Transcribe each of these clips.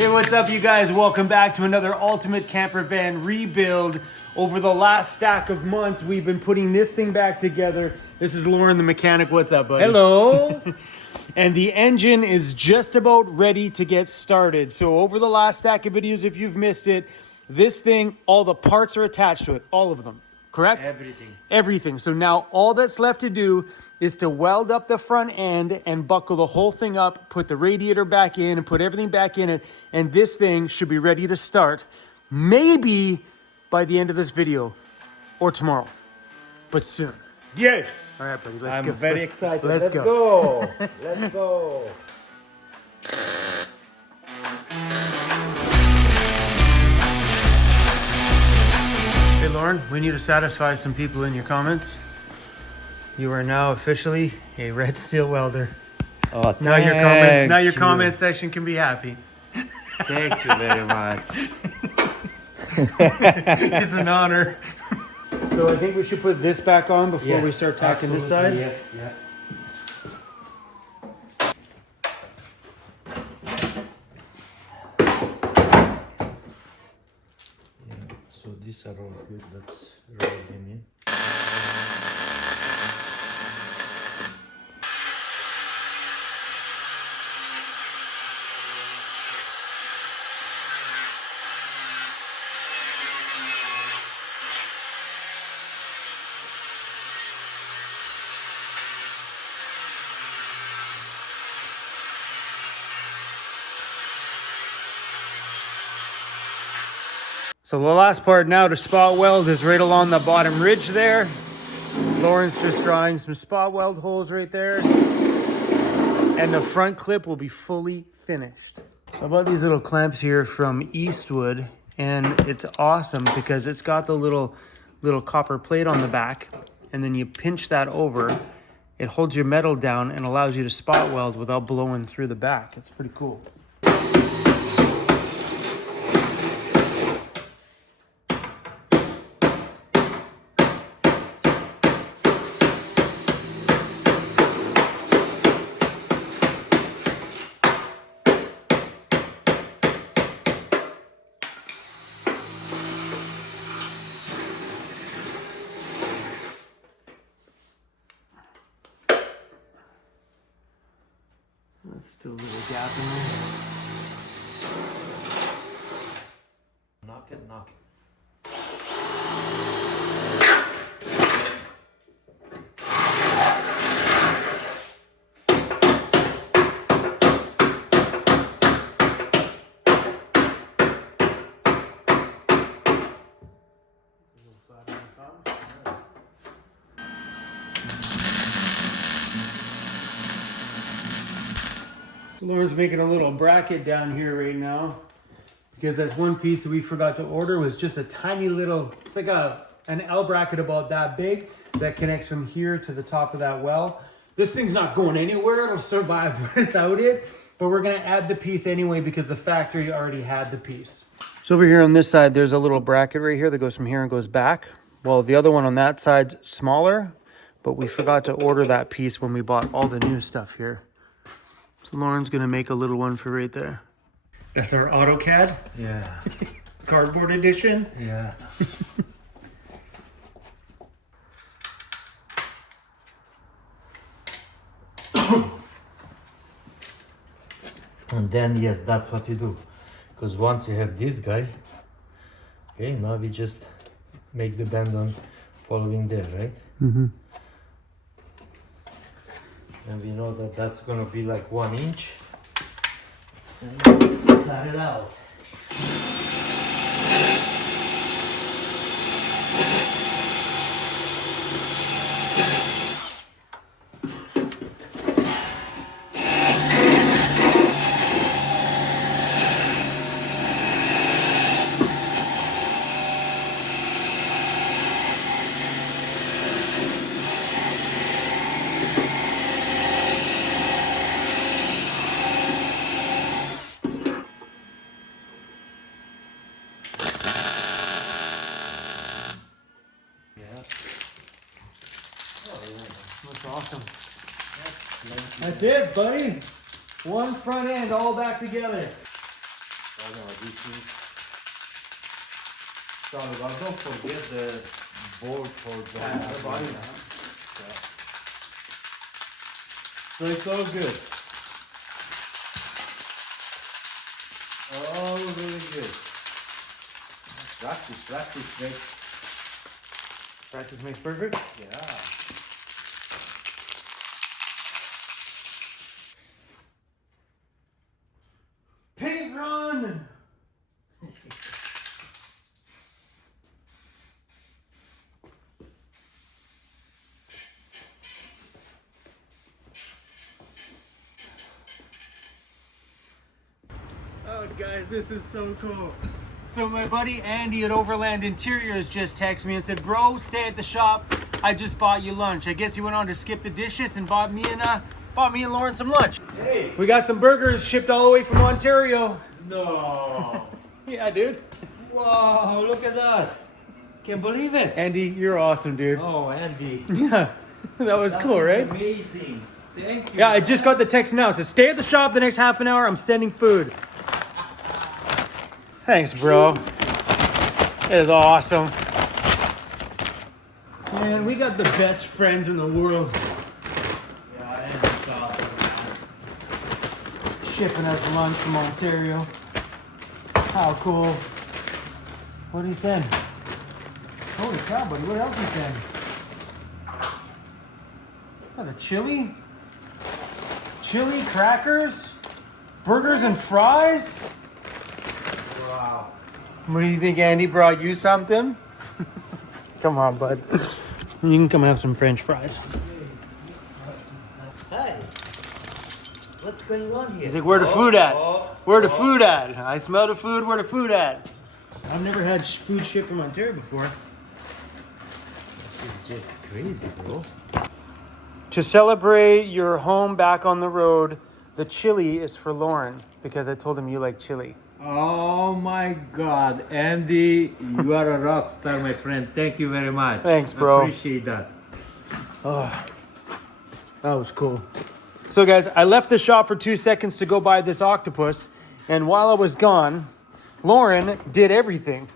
Hey, what's up, you guys? Welcome back to another Ultimate Camper Van rebuild. Over the last stack of months, we've been putting this thing back together. This is Lauren, the mechanic. What's up, buddy? Hello. And the engine is just about ready to get started. So over the last stack of videos, if you've missed it, this thing, all the parts are attached to it, all of them, correct? Everything. Everything. So now all that's left to do is to weld up the front end and buckle the whole thing up, put the radiator back in and put everything back in it. And this thing should be ready to start maybe by the end of this video or tomorrow, but soon. Yes. All right, buddy, let's go. I'm very excited. Let's go. Let's go. Hey, Lauren, we need to satisfy some people in your comments. You are now officially a red steel welder. Oh, Now your comment section can be happy. Thank you very much. It's an honor. So I think we should put this back on before we start tacking this side. Yes. Yeah. So these are all good. Let's roll them in. So the last part now to spot weld is right along the bottom ridge there. Lauren's just drawing some spot weld holes right there. And the front clip will be fully finished. So I bought these little clamps here from Eastwood, and it's awesome because it's got the little copper plate on the back, and then you pinch that over. It holds your metal down and allows you to spot weld without blowing through the back. It's pretty cool. Let's do a little gap in there. Knock it. Lauren's making a little bracket down here right now because that's one piece that we forgot to order. Was just a tiny little, it's like an L bracket about that big that connects from here to the top of that well. This thing's not going anywhere. It'll survive without it, but we're gonna add the piece anyway because the factory already had the piece. So over here on this side, there's a little bracket right here that goes from here and goes back. Well, the other one on that side's smaller, but we forgot to order that piece when we bought all the new stuff here. So Lauren's gonna make a little one for right there. That's our AutoCAD Yeah. cardboard edition. Yeah. And then yes, that's what you do. Because once you have this guy, okay, now we just make the bend on following there, right? Mm-hmm. And we know that that's gonna be like 1 inch. And let's cut it out. That's awesome. That's it, buddy. One front end all back together. know, this is solid. But don't forget the board for the body. So it's all good. All really good. Practice makes perfect. Yeah. Paint run! Oh guys, this is so cool. So my buddy Andy at Overland Interiors just texted me and said, bro, stay at the shop. I just bought you lunch. I guess he went on to skip the dishes and bought me and Lauren some lunch. Hey. We got some burgers shipped all the way from Ontario. No. Yeah, dude. Wow, look at that. Can't believe it. Andy, you're awesome, dude. Oh, Andy. Yeah, that was cool, right? Amazing. Thank you. Yeah, I just got the text now. It says, stay at the shop the next half an hour. I'm sending food. Thanks, bro. It is awesome. Man, we got the best friends in the world. Yeah, Andy's awesome. Shipping us lunch from Ontario. How cool. What did he send? Holy cow, buddy. What else did he send? Got a chili? Chili, crackers, burgers and fries? Wow. What do you think, Andy brought you something? Come on, bud. You can come have some French fries. Hey. What's going on here? He's like, where the food at? Oh, Where the food at? I smell the food, where the food at? I've never had food shipped from Ontario before. This is just crazy, bro. To celebrate your home back on the road, the chili is for Lauren because I told him you like chili. Oh my God, Andy, you are a rock star, my friend. Thank you very much. Thanks, bro. Appreciate that. Oh, that was cool. So guys, I left the shop for 2 seconds to go buy this octopus. And while I was gone, Lauren did everything.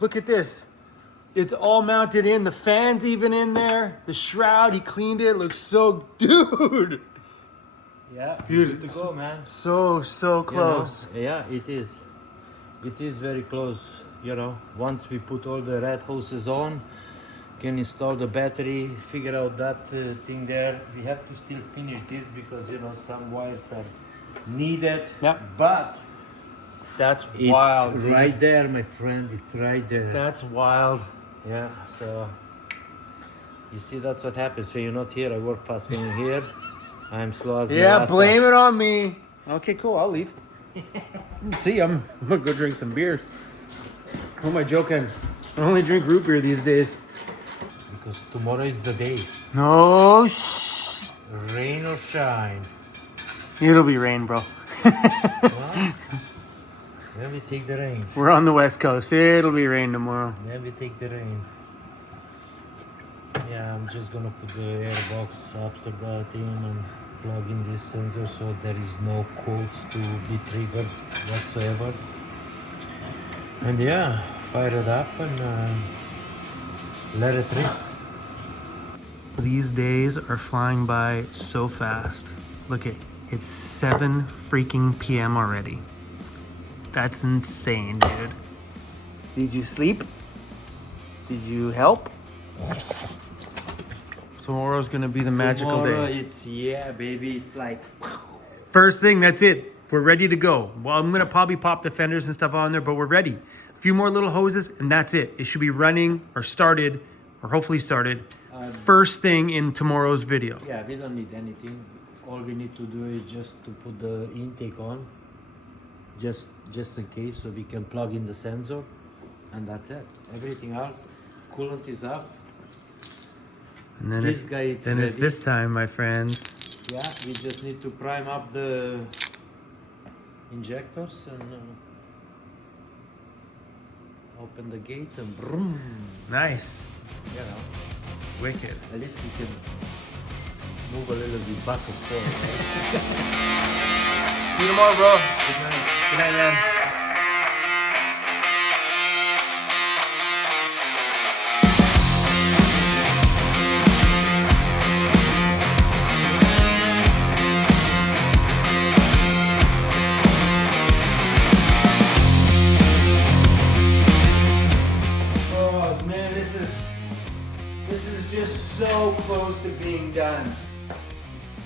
Look at this. It's all mounted in. The fan's even in there. The shroud, he cleaned it. Looks so, dude. Yeah, Dude, good to go, man. So close. You know? Yeah, it is. It is very close. You know, once we put all the red hoses on, can install the battery, figure out that thing there. We have to still finish this because, you know, some wires are needed. Yep. But That's it's wild, dude. right there, my friend. It's right there. That's wild. Yeah, so you see, that's what happens when you're not here. I work fast when you're here. I'm slow as Yeah, molasses. blame it on me. Okay, cool. I'll leave. See, I'm gonna go drink some beers. Who am I joking? I only drink root beer these days. Because tomorrow is the day. No, shh. Rain or shine. It'll be rain, bro. Well, then we take the rain. We're on the West Coast. It'll be rain tomorrow. Then we take the rain. Yeah, I'm just gonna put the air box after that in and plug in this sensor so there is no codes to be triggered whatsoever. And yeah, fire it up and let it rip. These days are flying by so fast. Look at it's 7 freaking p.m. already. That's insane, dude. Did you sleep? Did you help? Tomorrow's gonna be the magical day. It's, yeah, baby, it's like... First thing, that's it. We're ready to go. Well, I'm gonna probably pop the fenders and stuff on there, but we're ready. A few more little hoses and that's it. It should be running or started, or hopefully started, first thing in tomorrow's video. Yeah, we don't need anything. All we need to do is just to put the intake on, just in case, so we can plug in the sensor, and that's it. Everything else, coolant is up. And then This guy, it's it's ready. this time, my friends. Yeah, we just need to prime up the injectors and open the gate and vroom. Nice. You know, Wicked. at least we can move a little bit back and forth. Right? See you tomorrow, bro. Good night. Good night, man. just so close to being done.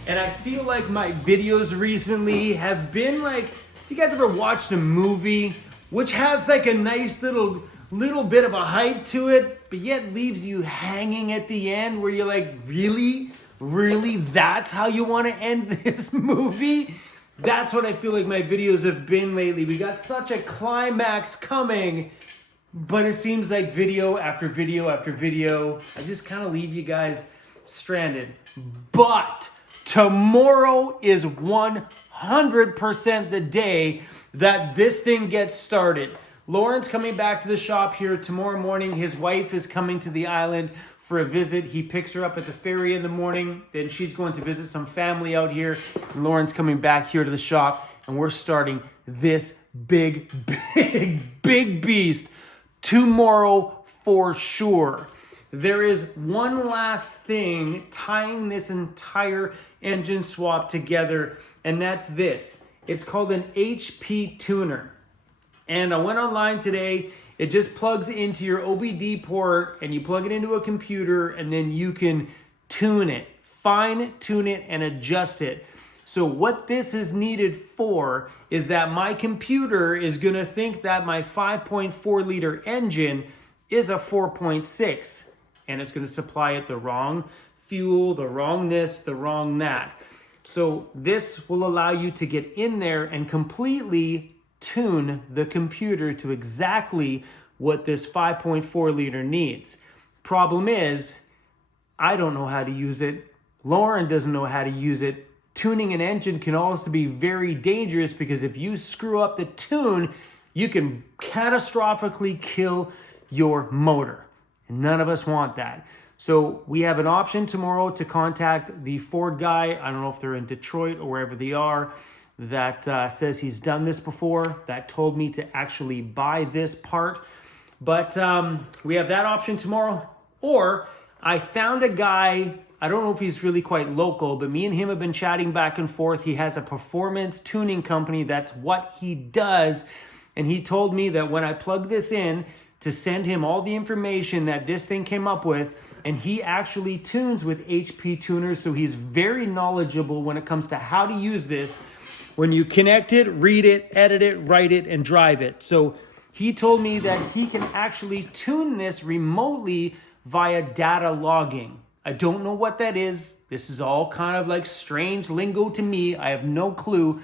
And I feel like my videos recently have been like, you guys ever watched a movie which has like a nice little bit of a hype to it, but yet leaves you hanging at the end where you're like, really? Really? That's how you want to end this movie? That's what I feel like my videos have been lately. We got such a climax coming, but it seems like video after video after video, I just kind of leave you guys stranded. But tomorrow is 100% the day that this thing gets started. Lauren's coming back to the shop here tomorrow morning. His wife is coming to the island for a visit. He picks her up at the ferry in the morning. Then she's going to visit some family out here. And Lauren's coming back here to the shop. And we're starting this big beast tomorrow for sure. There is one last thing tying this entire engine swap together, and that's this. It's called an HP tuner. And I went online today. It just plugs into your OBD port and you plug it into a computer, and then you can tune it, fine tune it, and adjust it. So what this is needed for is that my computer is gonna think that my 5.4 liter engine is a 4.6. And it's going to supply it the wrong fuel, the wrong this, the wrong that. So this will allow you to get in there and completely tune the computer to exactly what this 5.4 liter needs. Problem is, I don't know how to use it. Lauren doesn't know how to use it. Tuning an engine can also be very dangerous because if you screw up the tune, you can catastrophically kill your motor. None of us want that. So we have an option tomorrow to contact the Ford guy. I don't know if they're in Detroit or wherever they are, that says he's done this before, that told me to actually buy this part. But we have that option tomorrow. Or I found a guy, I don't know if he's really quite local, but me and him have been chatting back and forth. He has a performance tuning company. That's what he does. And he told me that when I plug this in, to send him all the information that this thing came up with, and he actually tunes with HP tuners, so he's very knowledgeable when it comes to how to use this when you connect it, read it, edit it, write it, and drive it. So he told me that he can actually tune this remotely via data logging. I don't know what that is. This is all kind of like strange lingo to me. I have no clue.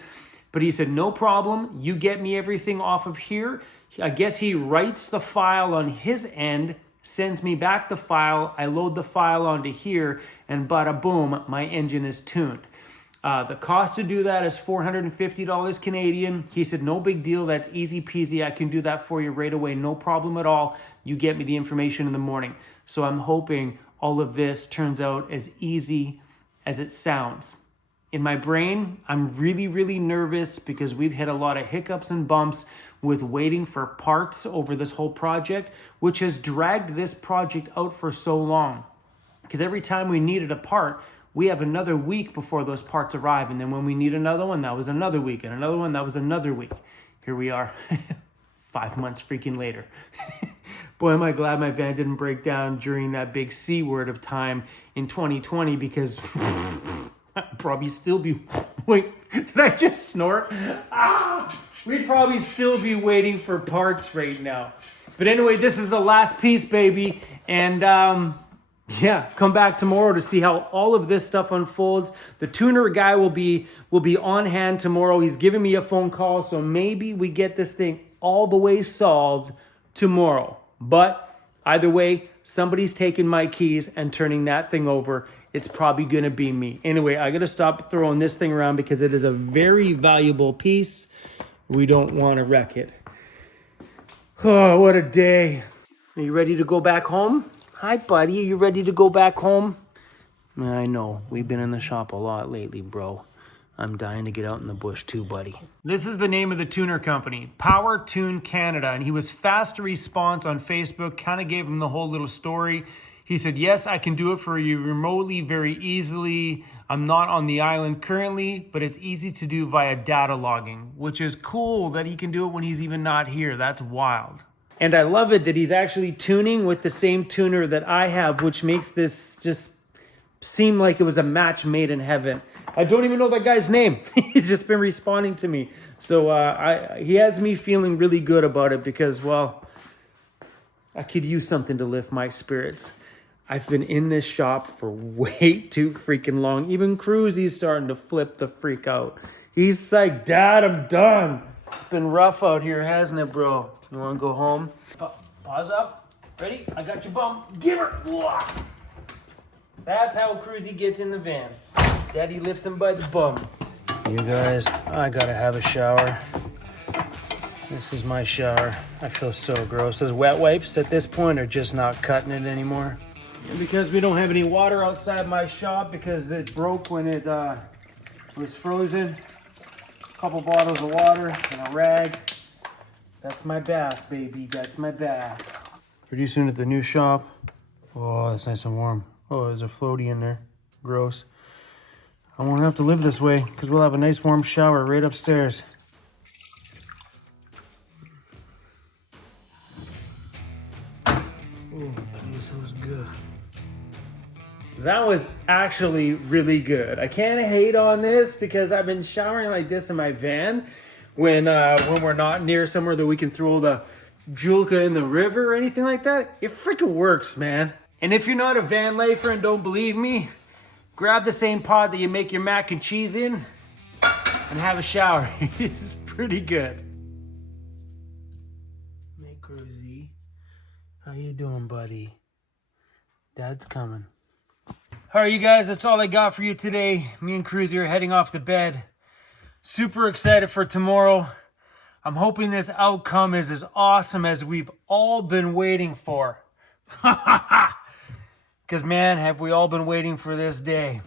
But he said, no problem. You get me everything off of here. I guess he writes the file on his end, sends me back the file. I load the file onto here, and bada boom, my engine is tuned. The cost to do that is $450 Canadian. He said, no big deal. That's easy peasy. I can do that for you right away. No problem at all. You get me the information in the morning. So I'm hoping all of this turns out as easy as it sounds. In my brain, I'm really nervous because we've hit a lot of hiccups and bumps with waiting for parts over this whole project, which has dragged this project out for so long. Because every time we needed a part, we have another week before those parts arrive. And then when we need another one, that was another week. And another one, that was another week. Here we are, 5 months freaking later. Boy, am I glad my van didn't break down during that big C word of time in 2020, because I'd probably still be, wait, did I just snort? We'd probably still be waiting for parts right now. But anyway, this is the last piece, baby. And yeah, come back tomorrow to see how all of this stuff unfolds. The tuner guy will be on hand tomorrow. He's giving me a phone call, so maybe we get this thing all the way solved tomorrow. But either way, somebody's taking my keys and turning that thing over. It's probably gonna be me. Anyway, I gotta stop throwing this thing around because it is a very valuable piece. We don't want to wreck it. Oh, what a day. Are you ready to go back home? Hi, buddy. Are you ready to go back home? I know. We've been in the shop a lot lately, bro. I'm dying to get out in the bush too, buddy. This is the name of the tuner company, Power Tune Canada. And he was fast to response on Facebook, kind of gave him the whole little story. He said, yes, I can do it for you remotely, very easily. I'm not on the island currently, but it's easy to do via data logging, which is cool that he can do it when he's even not here. That's wild. And I love it that he's actually tuning with the same tuner that I have, which makes this just seem like it was a match made in heaven. I don't even know that guy's name. He's just been responding to me. So he has me feeling really good about it because, well, I could use something to lift my spirits. I've been in this shop for way too freaking long. Even Cruzy's starting to flip the freak out. He's like, Dad, I'm done. It's been rough out here, hasn't it, bro? You want to go home? Pause up. Ready? I got your bum. Give her. That's how Cruzy gets in the van. Daddy lifts him by the bum. You guys, I gotta have a shower. This is my shower. I feel so gross. Those wet wipes at this point are just not cutting it anymore. And because we don't have any water outside my shop because it broke when it was frozen, a couple bottles of water and a rag. That's my bath, baby. That's my bath. Pretty soon at the new shop. Oh, that's nice and warm. Oh, there's a floaty in there. Gross. I won't have to live this way because we'll have a nice warm shower right upstairs. Oh, this was good. That was actually really good. I can't hate on this because I've been showering like this in my van when we're not near somewhere that we can throw the Julka in the river or anything like that. It freaking works, man. And if you're not a van lifer and don't believe me, grab the same pot that you make your mac and cheese in and have a shower. It's pretty good. Hey, Cruzy. How you doing, buddy? Dad's coming. All right, you guys, that's all I got for you today. Me and Cruzy are heading off to bed. Super excited for tomorrow. I'm hoping this outcome is as awesome as we've all been waiting for. Because, man, have we all been waiting for this day.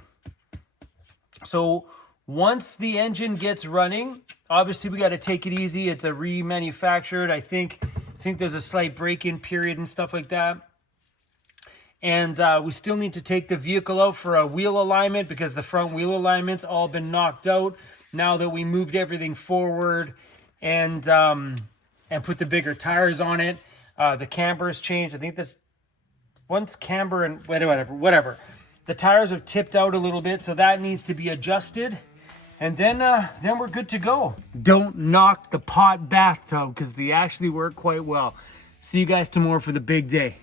So once the engine gets running, obviously we got to take it easy. It's a remanufactured. I think there's a slight break-in period and stuff like that. And we still need to take the vehicle out for a wheel alignment because the front wheel alignment's all been knocked out now that we moved everything forward and put the bigger tires on it. The camber's changed. I think this once camber and whatever. The tires have tipped out a little bit, so that needs to be adjusted. And then we're good to go. Don't knock the pot bathtub because they actually work quite well. See you guys tomorrow for the big day.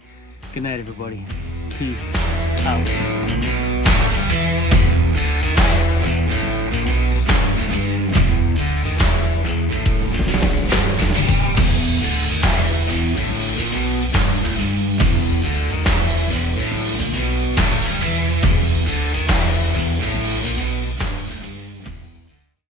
Good night, everybody. Peace out.